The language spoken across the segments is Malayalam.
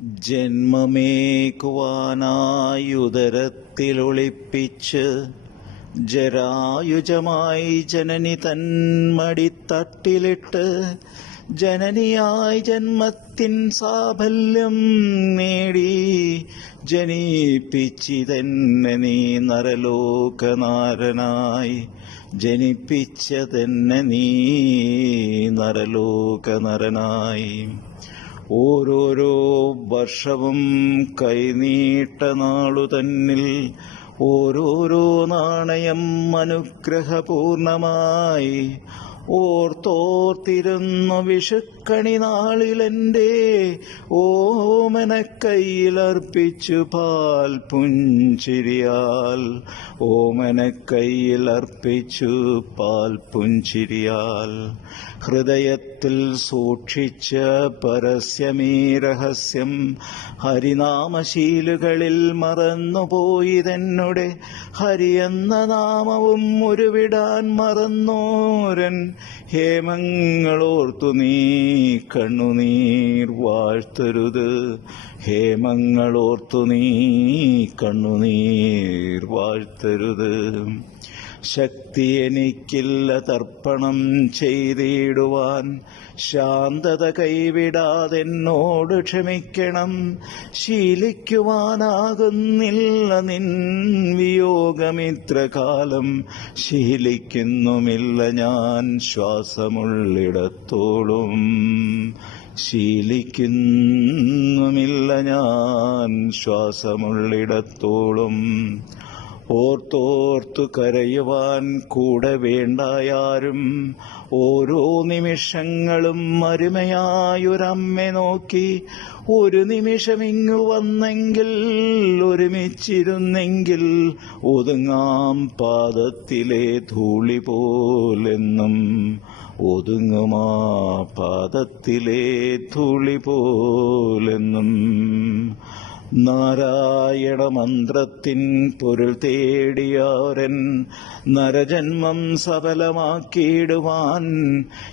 ജന്മമേകുവാനായി ഉദരത്തിലൊളിപ്പിച്ച് ജരായുജമായി ജനനി തന്മടിത്തട്ടിലിട്ട് ജനനിയായി ജന്മത്തിൻ സാഫല്യം നേടി ജനിപ്പിച്ചിതെന്നെ നീ നരലോകനാരനായി ജനിപ്പിച്ചതെന്നെ നീ നരലോകനരനായി. ഓരോരോ വർഷവും കൈനീട്ടനാളു തന്നിൽ ഓരോരോ നാണയം അനുഗ്രഹപൂർണമായി ഓർത്തോർത്തിരുന്നു വിഷുക്കണി നാളിലെൻ്റെ ഓമനക്കൈയിലർപ്പിച്ചു പാൽ പുഞ്ചിരിയാൽ ഓമനക്കൈയിലർപ്പിച്ചു പാൽ പുഞ്ചിരിയാൽ. ഹൃദയത്തിൽ സൂക്ഷിച്ച പരസ്യമീ രഹസ്യം ഹരിനാമശീലുകളിൽ മറന്നുപോയിതെന്നുടെ ഹരിയെന്ന നാമവും ഉരുവിടാൻ മറന്നോരൻ ഹേമങ്ങളോർത്തു നീ കണ്ണുനീർ വാഴ്ത്തരുത്. ഹേമങ്ങളോർത്തു നീ കണ്ണുനീർ വാഴ്ത്തരുത്. ശക്തി എനിക്കില്ല തർപ്പണം ചെയ്തിടുവാൻ, ശാന്തത കൈവിടാതെന്നോട് ക്ഷമിക്കണം. ശീലിക്കുവാനാകുന്നില്ല നിൻ വിയോഗമിത്ര കാലം, ശീലിക്കുന്നുമില്ല ഞാൻ ശ്വാസമുള്ളിടത്തോളം. ശീലിക്കുന്നുമില്ല ഞാൻ ശ്വാസമുള്ളിടത്തോളം. ഓർത്തോർത്തു കരയുവാൻ കൂടെ വേണ്ടായാരും, ഓരോ നിമിഷങ്ങളും അരുമയായൊരമ്മെ നോക്കി ഒരു നിമിഷമിങ്ങു വന്നെങ്കിൽ ഒരുമിച്ചിരുന്നെങ്കിൽ ഒതുങ്ങാം പാദത്തിലെ ധൂളി പോലെന്നും. ഒതുങ്ങുമാ പാദത്തിലെ ധൂളി പോലെന്നും. നാരായണ മന്ത്രത്തിൻ പൊരുൾ തേടിയാരൻ നരജന്മം സഫലമാക്കിയിടുവാൻ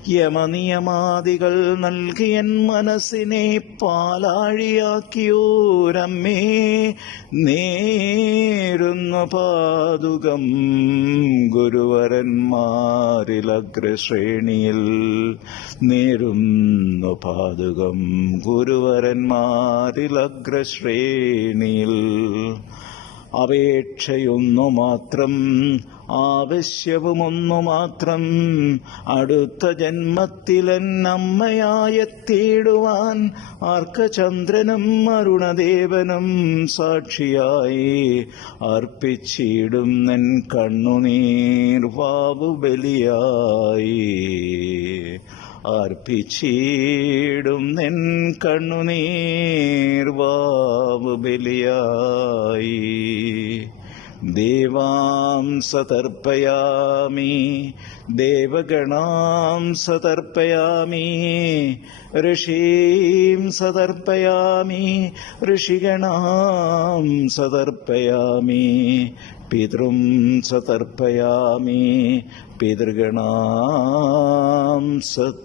യമനിയമാദികൾ നൽകിയൻ മനസ്സിനെ പാലാഴിയാക്കിയോരമ്മേ നേരുന്നു പാതുകം ഗുരുവരന്മാരിലഗ്രശ്രേണിയിൽ. നേരുന്നു പാതുകം ഗുരുവരന്മാരിലഗ്രശ്രേണിയിൽ. അപേക്ഷയൊന്നു മാത്രം, ആവശ്യവുമൊന്നു മാത്രം, അടുത്ത ജന്മത്തിലെന്നമ്മയായെത്തിയിടുവാൻ അർക്കചന്ദ്രനും അരുണദേവനും സാക്ഷിയായി അർപ്പിച്ചിടും നിൻ കണ്ണുനീർ വാവുബലിയായി. അർപ്പിച്ചിടും നിൻ കണ്ണുനീർ വാവുബലിയായി. ദേവാം സതർപ്പയാമി ദേവഗണാം സതർപ്പയാമി, ഋഷീം സതർപ്പയാമി ഋഷിഗണാം സതർപ്പയാമി, പിതൃം സതർപ്പയാമി പിതൃഗണാം സതർപ്പയാമി.